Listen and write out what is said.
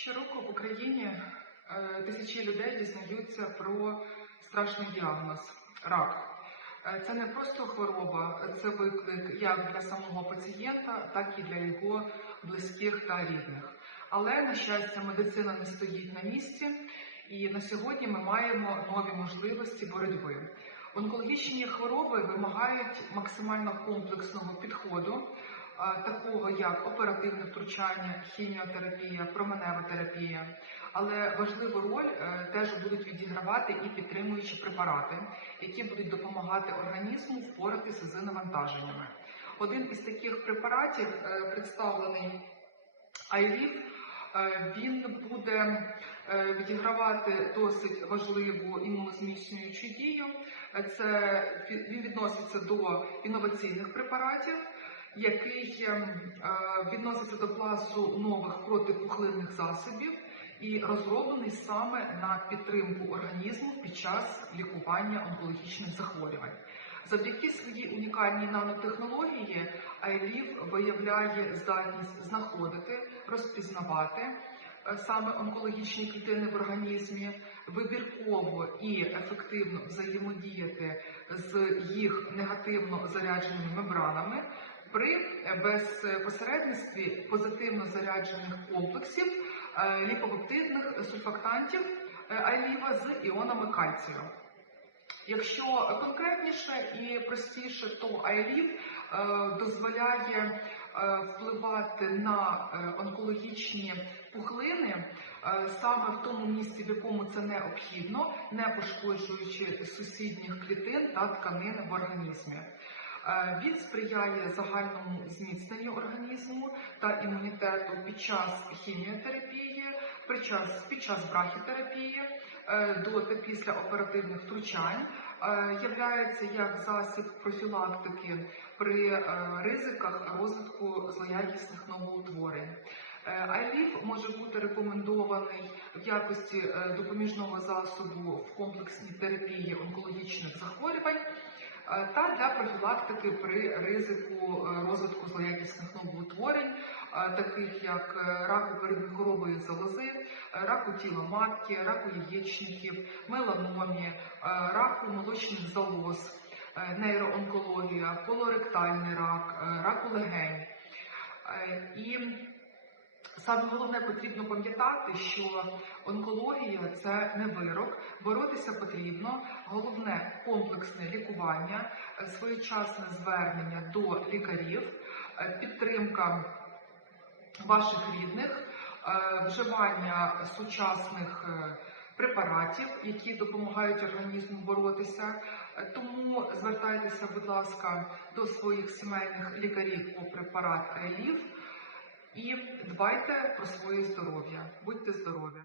Щороку в Україні е, тисячі людей дізнаються про страшний діагноз рак. Е, Це не просто хвороба, це виклик як для самого пацієнта, так і для його близьких та рідних. Але, на щастя, медицина не стоїть на місці, і на сьогодні ми маємо нові можливості боротьби. Онкологічні хвороби вимагають максимально комплексного підходу, такого як оперативне втручання, хіміотерапія, променева терапія. Але важливу роль е, теж будуть відігравати і підтримуючі препарати, які будуть допомагати організму впоратися з навантаженнями. Один із таких препаратів е, представлений Айлів. Е, Він буде е, відігравати досить важливу імунозміцнюючу дію. Е, Це він відноситься до інноваційних препаратів, який е, е, відноситься до класу нових протипухлинних засобів і розроблений саме на підтримку організму під час лікування онкологічних захворювань. Завдяки своїй унікальній нанотехнології Айлів виявляє здатність знаходити, розпізнавати е, саме онкологічні клітини в організмі, вибірково і ефективно взаємодіяти з їх негативно зарядженими мембранами при е, безпосередництві позитивно заряджених комплексів е, ліпопептидних сульфактантів е, Айліва з іонами кальцію. Якщо конкретніше і простіше, то Айлів е, дозволяє е, впливати на е, онкологічні пухлини е, саме в тому місці, в якому це необхідно, не пошкоджуючи сусідніх клітин та тканин в організмі. Він сприяє загальному зміцненню організму та імунітету під час хіміотерапії, під час, під час брахітерапії, е, до та після оперативних втручань, е, являється як засіб профілактики при е, ризиках розвитку злоякісних новоутворень. Айлів може бути рекомендований в якості допоміжного засобу в комплексній терапії онкологічних захворювань та для профілактики при ризику е, розвитку злоякісних новоутворень, е, таких як е, раку передміхорової залози, е, раку тіла матки, раку яєчників, меланомі, е, раку молочних залоз, е, нейроонкологія, колоректальний рак, е, раку легень. Е, І Саме головне потрібно пам'ятати, що онкологія це не вирок. Боротися потрібно. Головне комплексне лікування, своєчасне звернення до лікарів, е, підтримка ваших рідних, е, вживання сучасних е, препаратів, які допомагають організму боротися. Тому звертайтеся, будь ласка, до своїх сімейних лікарів по препарат Айлів і дбайте про своє здоров'я. Будьте здорові!